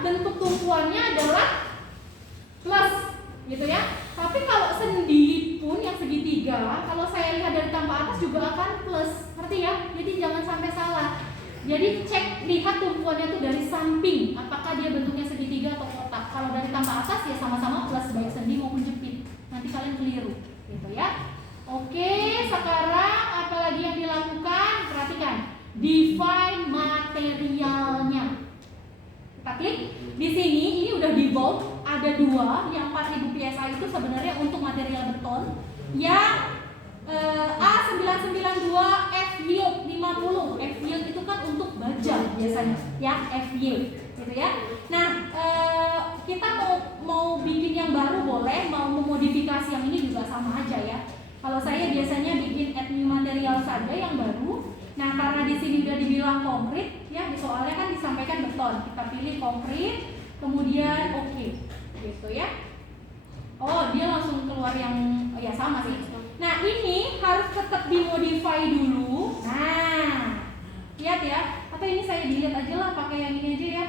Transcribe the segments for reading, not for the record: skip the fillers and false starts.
bentuk tumpuannya adalah plus, gitu ya. Tapi kalau sendi pun yang segitiga, kalau saya lihat dari tambah atas juga akan plus, ngerti ya? Jadi jangan sampai salah. Jadi cek, lihat tumpuannya itu dari samping, apakah dia bentuknya segitiga atau kotak. Kalau dari tambah atas ya sama-sama plus, baik sendi maupun jepit. Nanti kalian keliru, gitu ya. Oke, sekarang apa lagi yang dilakukan? Perhatikan, define materialnya. Kita klik di sini, ini udah di bold, ada dua, yang 4000 PSI itu sebenarnya untuk material beton, yang A992 F yield 50. F yield itu kan untuk baja biasanya, ya F yield, gitu ya. Nah, kita mau bikin yang baru boleh, mau memodifikasi yang ini juga sama aja ya. Kalau saya biasanya bikin add new material saja yang baru. Nah, karena di sini udah dibilang konkret, ya di soalnya kan disampaikan beton. Kita pilih konkret, kemudian oke, gitu ya. Oh, dia langsung keluar yang ya sama sih. Nah, ini harus tetap dimodify dulu. Nah, lihat ya. Atau ini saya delete aja lah, pakai yang ini aja ya.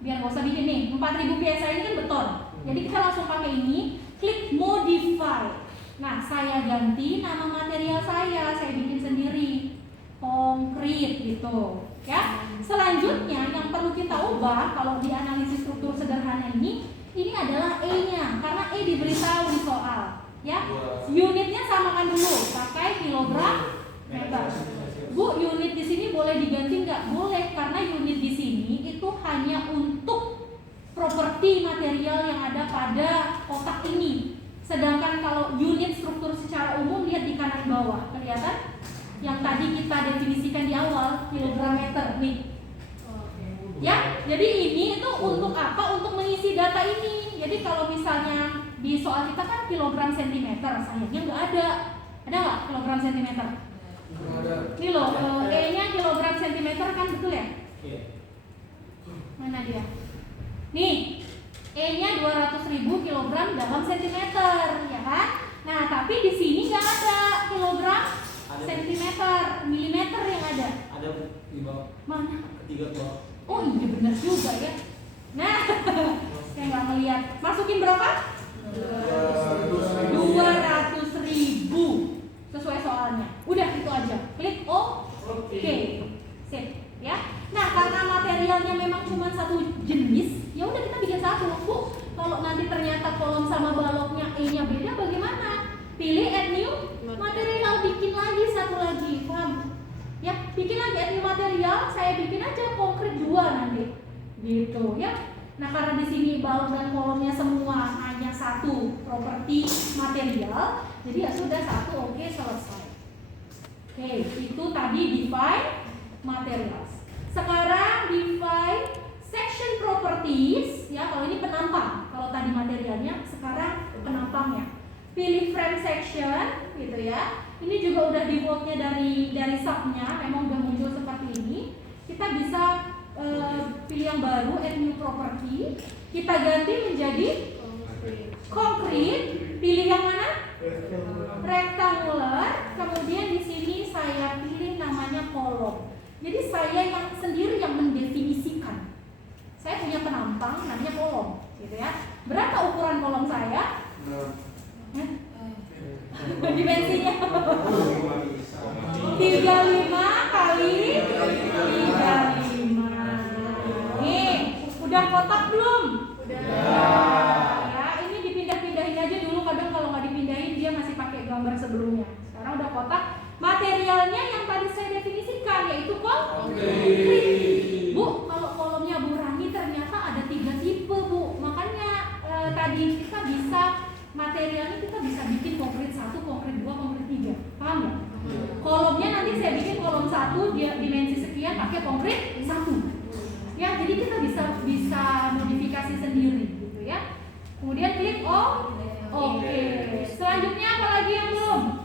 Biar nggak usah bikin nih. 4000 PSI ini kan beton. Jadi kita langsung pakai ini, klik modify. Nah, saya ganti nama material saya bikin sendiri. Konkret gitu, ya. Selanjutnya yang perlu kita ubah kalau di analisis struktur sederhana ini adalah E-nya, karena E diberitahu di soal, ya. Unitnya samakan dulu, pakai kilogram meter. Bu, unit di sini boleh diganti nggak? Boleh, karena unit di sini itu hanya untuk properti material yang ada pada kotak ini. Sedangkan kalau unit struktur secara umum, lihat di kanan bawah, kelihatan? Yang tadi kita definisikan di awal, kilogram meter nih. Ya, jadi ini itu untuk apa? Untuk mengisi data ini. Jadi kalau misalnya di soal kita kan kilogram sentimeter, sayangnya nggak ada. Ada nggak kilogram sentimeter? Ini loh, E-nya kilogram sentimeter kan, betul ya? Iya. Mana dia? Nih, E-nya 200.000 kilogram dalam sentimeter, ya kan? Nah, tapi di sini nggak ada kilogram sentimeter, milimeter yang ada. Ada di bawah. Mana? Ketiga bawah. Oh iya benar juga ya. Nah, saya nggak melihat. Masukin berapa? 200.000 sesuai soalnya. Udah itu aja. Klik oke. Sip ya. Nah, karena materialnya memang cuma satu jenis, ya udah kita bikin satu. Bu, kalau nanti ternyata kolom sama baloknya E-nya beda bagaimana? Pilih add new material, bikin lagi satu lagi, paham? Ya, bikin lagi add new material, saya bikin aja konkret 2 nanti, gitu ya. Nah, karena di sini balok dan kolomnya semua hanya satu properti material, jadi ya sudah satu, oke, selesai. Oke, itu tadi define materials. Sekarang define section properties, ya. Kalau ini penampang, kalau tadi materialnya, sekarang penampangnya. Pilih frame section, gitu ya. Ini juga udah defaultnya dari subnya, memang udah muncul seperti ini. Kita bisa pilih yang baru, add new property. Kita ganti menjadi concrete. Pilih yang mana? Rectangular. Kemudian di sini saya pilih namanya kolom. Jadi saya yang sendiri yang mendefinisikan. Saya punya penampang namanya kolom, gitu ya. Berapa ukuran kolom saya? Dimensinya 35 kali 35. Nih, udah kotak belum? Udah. Ya, ini dipindah-pindahin aja dulu. Kadang kalau nggak dipindahin dia masih pakai gambar sebelumnya. Sekarang udah kotak. Materialnya yang tadi saya definisikan yaitu konkret. Bu, kalau kolomnya Bu Rani ternyata ada 3 tipe, Bu. Makanya tadi kita bisa materialnya kita bisa bikin konkret 1, konkret 2, konkret 3. Paham ya? Kolomnya nanti saya bikin kolom 1 dia dimensi sekian pakai konkret 1. Ya, jadi kita bisa modifikasi sendiri gitu ya. Kemudian klik oke. Selanjutnya apa lagi yang belum?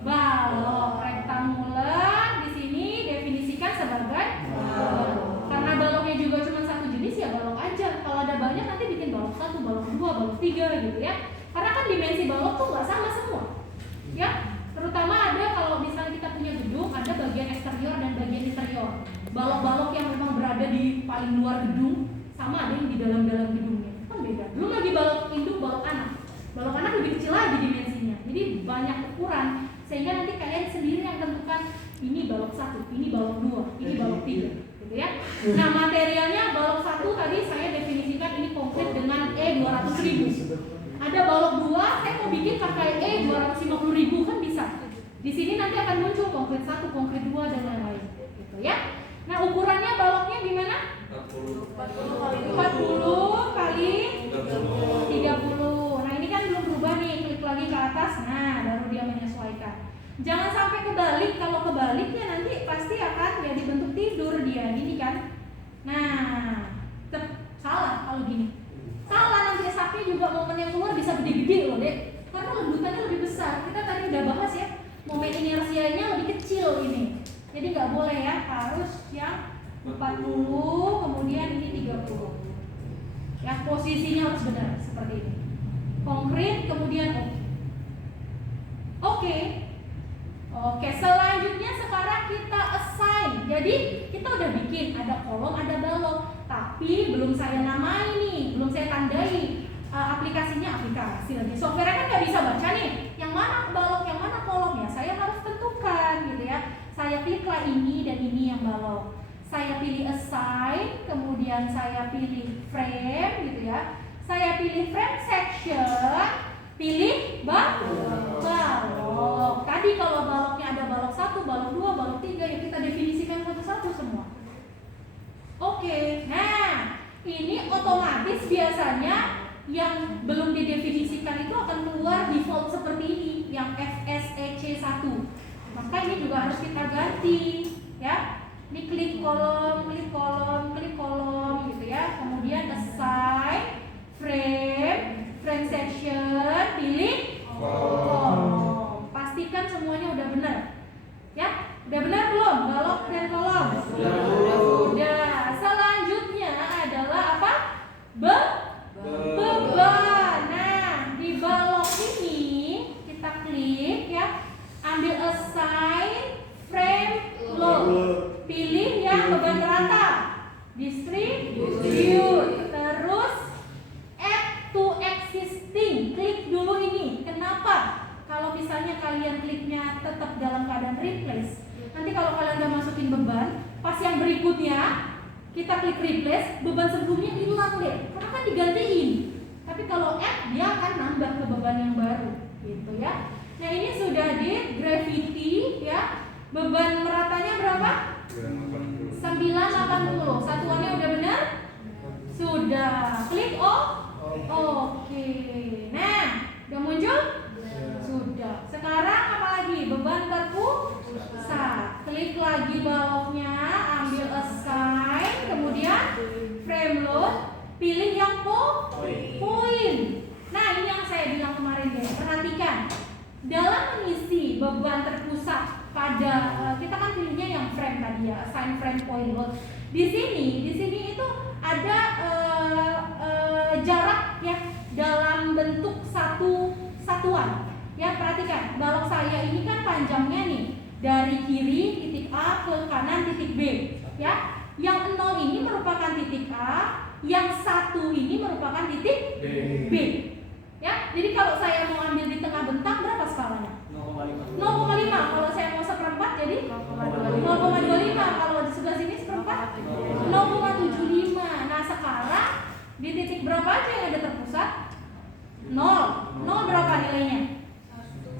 Balok rektangular, di sini definisikan sebagai balok. Karena baloknya juga cuma satu jenis ya balok aja. Kalau ada banyak nanti bikin balok 1, balok 2, balok 3 gitu ya. Karena kan dimensi balok tuh nggak sama semua, ya. Terutama ada kalau misalnya kita punya gedung, ada bagian eksterior dan bagian interior. Balok-balok yang memang berada di paling luar gedung sama ada yang di dalam hidungnya, kan beda. Belum lagi balok induk, balok anak. Balok anak lebih kecil lagi dimensinya, jadi banyak ukuran sehingga nanti kalian sendiri yang tentukan ini balok 1, ini balok 2, ini balok 3, gitu ya. Nah materialnya balok 1 tadi saya definisikan ini konkret dengan E 200.000. Ada balok 2, saya mau bikin pakai E 250.000 kan bisa. Di sini nanti akan muncul konkret 1, konkret 2 dan lain-lain, gitu ya. Nah ukurannya baloknya gimana? 40 kali 30. Nah ini kan belum berubah nih, klik lagi ke atas, nah baru dia menyesuaikan. Jangan sampai kebalik, kalau kebalik ya nanti pasti akan jadi bentuk tidur dia, gini kan. Nah, salah kalau gini. Salah, nanti sapi juga momen yang keluar bisa gede-gede loh dek, karena lendutannya lebih besar. Kita tadi udah bahas ya, momen inersianya lebih kecil ini. Jadi nggak boleh ya, harus yang 40, kemudian ini 30. Ya posisinya harus benar seperti ini. Konkret, kemudian oke. Oke, selanjutnya sekarang kita assign. Jadi kita udah bikin ada kolom, ada balok, tapi belum saya namai nih, belum saya tandai. Aplikasinya aplikasi lagi. Software kan nggak bisa baca nih, yang mana balok, yang mana kolom ya. Saya harus tentukan gitu ya. Saya kliklah ini dan ini yang balok. Saya pilih assign, kemudian saya pilih frame gitu ya. Saya pilih frame section, pilih balok. Tadi kalau baloknya ada balok 1, balok 2, balok 3 ya kita definisikan satu-satu semua. Oke, nah ini otomatis biasanya yang belum didefinisikan itu akan keluar default seperti ini, yang FSEC1. Maka ini juga harus kita ganti ya. Ini klik kolom, klik kolom, klik kolom gitu ya. Kemudian assign, frame section, pilih kolom. Pastikan semuanya udah benar. Ya, udah benar belum? Balok dan kolom. Sudah. Selanjutnya adalah apa? Beban. Nah, di balok ini kita klik ya. Ambil assign, frame, load. Pilih yang beban rata, distribute, terus add to existing. Klik dulu ini. Kenapa? Kalau misalnya kalian kliknya tetap dalam keadaan replace, nanti kalau kalian udah masukin beban, pas yang berikutnya kita klik replace, beban sebelumnya hilang deh, karena kan digantiin. Tapi kalau add, dia akan nambah ke beban yang baru, gitu ya. Nah ini sudah di gravity ya. Beban meratanya berapa? 980. Satuannya udah benar? Sudah. Klik oke. Nah, udah muncul? Sudah. Sekarang apa lagi? Beban terpusat. Klik lagi baloknya, ambil assign, kemudian frame load, pilih yang poin. Nah, ini yang saya bilang kemarin deh. Perhatikan. Dalam mengisi beban terpusat pada kita kan pilihnya yang frame tadi ya, assign frame point load. Di sini itu ada jarak ya dalam bentuk satu satuan. Ya perhatikan, balok saya ini kan panjangnya nih dari kiri titik A ke kanan titik B. Ya, yang 0 ini merupakan titik A, yang 1 ini merupakan titik B. Ya, jadi kalau saya mau ambil di tengah bentang berapa skalanya? 0,5. Kalau saya mau seperempat jadi 0,25. Kalau di sebelah sini seperempat 0,75. Nah sekarang di titik berapa aja yang ada terpusat? 0 berapa nilainya?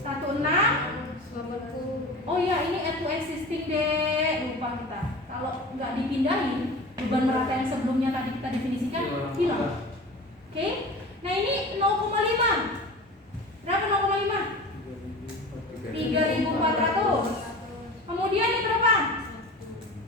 16. Oh iya, ini add to existing deh, lupa kita. Kalau nggak dipindahin, beban merata yang sebelumnya tadi kita definisikan hilang. Oke? Nah ini 0,5. Berapa 0,5? 3.400. Kemudian ini berapa?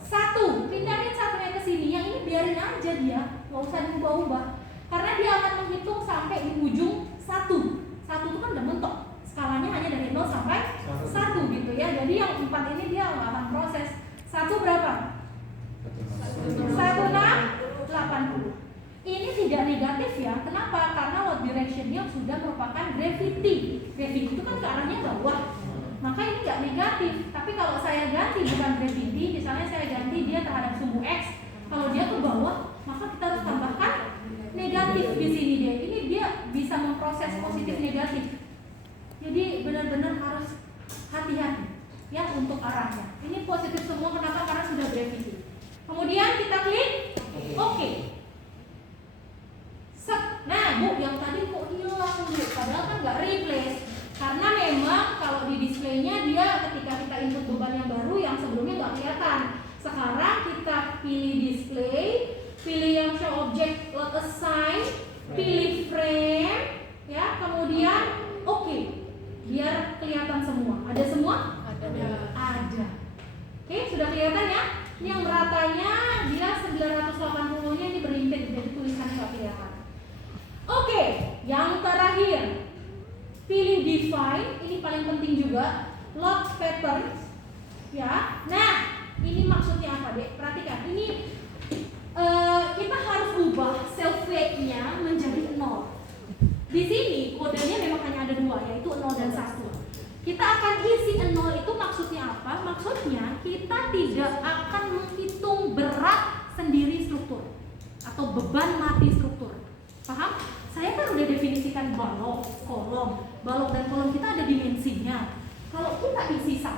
1. Pindahin satunya ke sini. Yang ini biarin aja dia, nggak usah diubah-ubah. Karena dia akan menghitung sampai di ujung 1. 1 itu kan udah mentok. Skalanya hanya dari 0 sampai 1 gitu ya. Jadi yang 4 ini dia nggak akan proses. 1 berapa? 1680. Ini tidak negatif ya. Kenapa? Karena load direction-nya sudah merupakan gravity. Gravity itu kan ke arahnya bawah. Maka ini nggak negatif. Tapi kalau saya ganti bukan gravity, misalnya saya ganti dia terhadap sumbu X, kalau dia ke bawah, maka kita harus tambahkan relatif di sini deh. Ini dia bisa memproses positif negatif. Jadi benar-benar harus hati-hati ya untuk arahnya. Ini positif semua, kenapa? Karena sudah gravity. Kemudian kita klik oke. Nah Bu, yang tadi kok hilang Bu? Padahal kan nggak replace. Karena memang kalau di displaynya dia ketika kita input beban yang baru yang sebelumnya nggak kelihatan. Sekarang kita pilih display, pilih yang show object, load assign, pilih frame, ya, kemudian oke. Biar kelihatan semua. Ada semua? Ada. Oke, sudah kelihatan ya? Ini yang meratanya dia 980-nya ini berimpit, jadi tulisannya nggak kelihatan. Oke, yang terakhir pilih define, ini paling penting juga, load pattern, ya. Nah, ini maksudnya apa dek? Perhatikan, ini kita harus ubah self weight-nya menjadi 0. Di sini kodenya memang hanya ada 2, yaitu 0 dan 1. Kita akan isi 0 itu maksudnya apa? Maksudnya kita tidak akan menghitung berat sendiri struktur atau beban mati struktur. Paham? Saya kan udah definisikan balok, kolom. Balok dan kolom kita ada dimensinya. Kalau kita isi 1,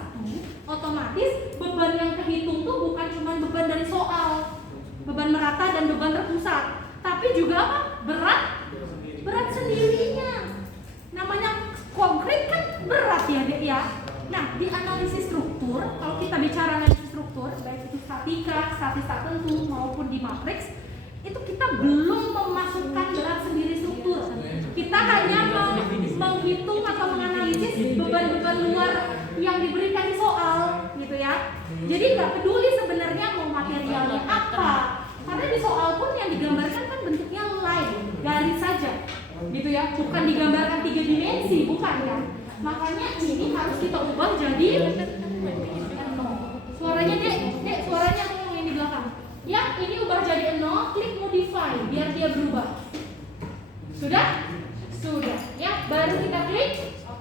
otomatis beban yang kehitung tuh bukan cuma beban dari soal, beban merata dan beban terpusat, tapi juga apa? Berat sendirinya. Namanya konkret kan berat ya dek ya. Nah di analisis struktur, kalau kita bicara analisis struktur, baik itu statika, statistik tentu maupun di matriks, itu kita belum memasukkan berat sendiri struktur. Kita hanya menghitung atau menganalisis beban-beban luar yang diberikan di soal, gitu ya. Jadi nggak peduli sebenarnya mau materialnya apa, karena di soal pun yang digambarkan kan bentuknya line, garis saja, gitu ya. Bukan digambarkan 3 dimensi, bukan ya. Makanya ini harus kita ubah jadi 0. Suaranya dek, suaranya ngomong yang di belakang. Ya, ini ubah jadi 0, klik modify biar dia berubah. Sudah? Sudah. Ya, baru kita klik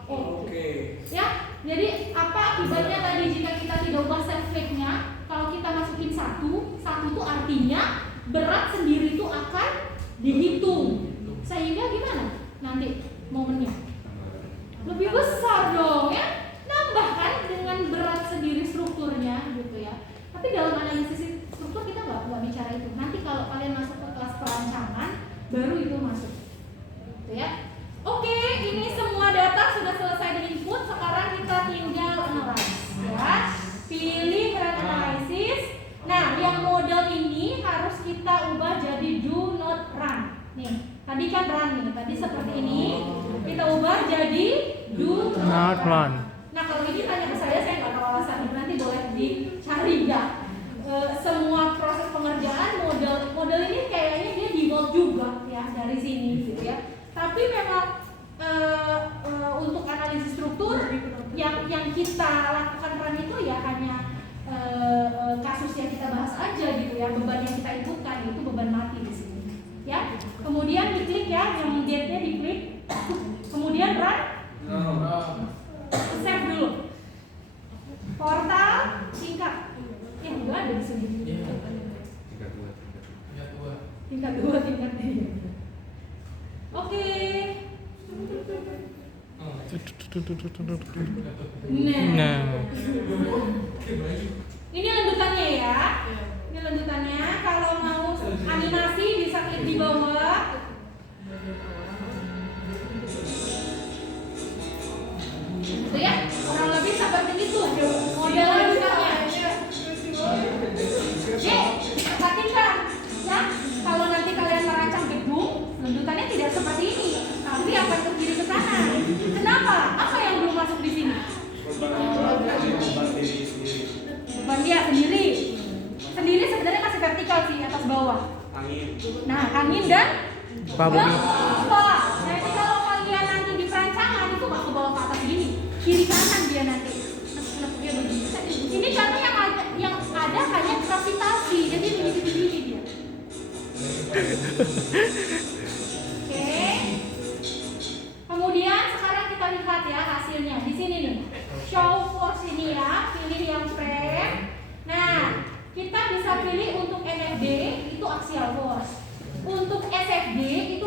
oke. Ya, jadi apa akibatnya tadi jika kita tidak ubah self weight-nya? Kalau kita masukin 1 itu artinya berat sendiri itu akan dihitung. Sehingga gimana? Nanti momennya lebih besar dong ya. Nambah kan dengan berat sendiri strukturnya gitu ya. Tapi dalam analisis struktur kita nggak bicara itu. Nanti kalau kalian masuk ke kelas perancangan baru itu masuk. Gitu ya. Oke, ini semua data sudah selesai di input. Sekarang kita tinggal analyze ya. Pilih run analysis. Nah, yang model ini harus kita ubah jadi do not run. Nih, tadi kan run nih. Tadi seperti ini. Kita ubah jadi do not run. Nah, kalau ini tanya ke saya nggak tahu alasannya. Nanti boleh dicari ya. Semua proses pengerjaan model ini kayaknya dia default juga ya dari sini gitu ya. Tapi memang untuk analisis struktur yang kita lakukan run itu ya hanya kasus yang kita bahas aja gitu ya. Beban yang kita inputkan itu beban mati di sini ya. Kemudian diklik ya, yang get-nya diklik. Kemudian run. Save dulu. Portal singkat. Yang enggak ada di sini. Tingkat 2. Oke. Nah. Ini lanjutannya ya. Ini lanjutannya. Kalau mau animasi bisa klik di bawah. Gitu ya. Kurang lebih seperti itu model lanjutannya. Perhatikan ya, kalau nanti kalian merancang gedung, lanjutannya tidak seperti ini, tapi apa yang kiri ke kanan. Kenapa? Apa yang belum masuk di sini? Beban dia sendiri. Sendiri sebenarnya masih vertikal sih, atas bawah. Nah, angin dan bawah. Jadi kalau kalian nanti di perancangan itu nggak ke bawah ke atas gini, kiri kanan dia nanti. Ini karena yang ada hanya gravitasi, jadi begini dia. Oke. Kemudian sekarang kita lihat ya hasilnya di sini nih. Show force ini ya, pilih yang frame. Nah, kita bisa pilih untuk NFD itu axial force. Untuk SFD itu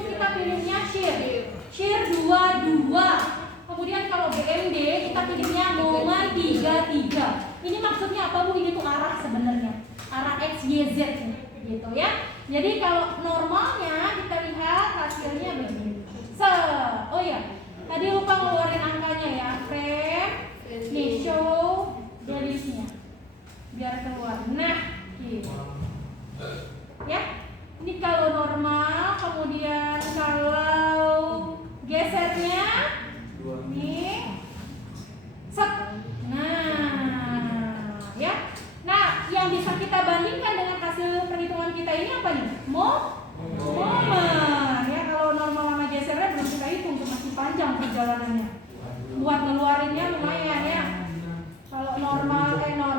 Kemudian kalau BMD kita pilihnya momen 33. Ini maksudnya apa Bu? Ini tuh arah sebenarnya, arah X, Y, Z gitu ya. Jadi kalau normalnya kita lihat hasilnya begini. Oh ya, tadi lupa ngeluarin angkanya ya. Frame, nih show garisnya biar keluar. Nah, gitu. Ya, ini kalau normal, kemudian kalau gesernya nih set. Nah, ya. Nah, yang bisa kita bandingkan dengan hasil perhitungan kita ini apa nih? Momen. Ya, kalau normal sama gesernya belum kita hitung, masih panjang perjalanannya. Buat ngeluarinnya lumayan ya. Kalau normal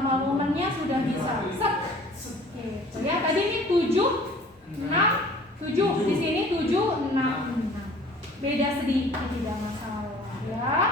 momennya sudah bisa. Set. Gitu ya. Tadi ini 7 6 7, di sini 7 6 6. Beda sedikit, tidak masalah ya.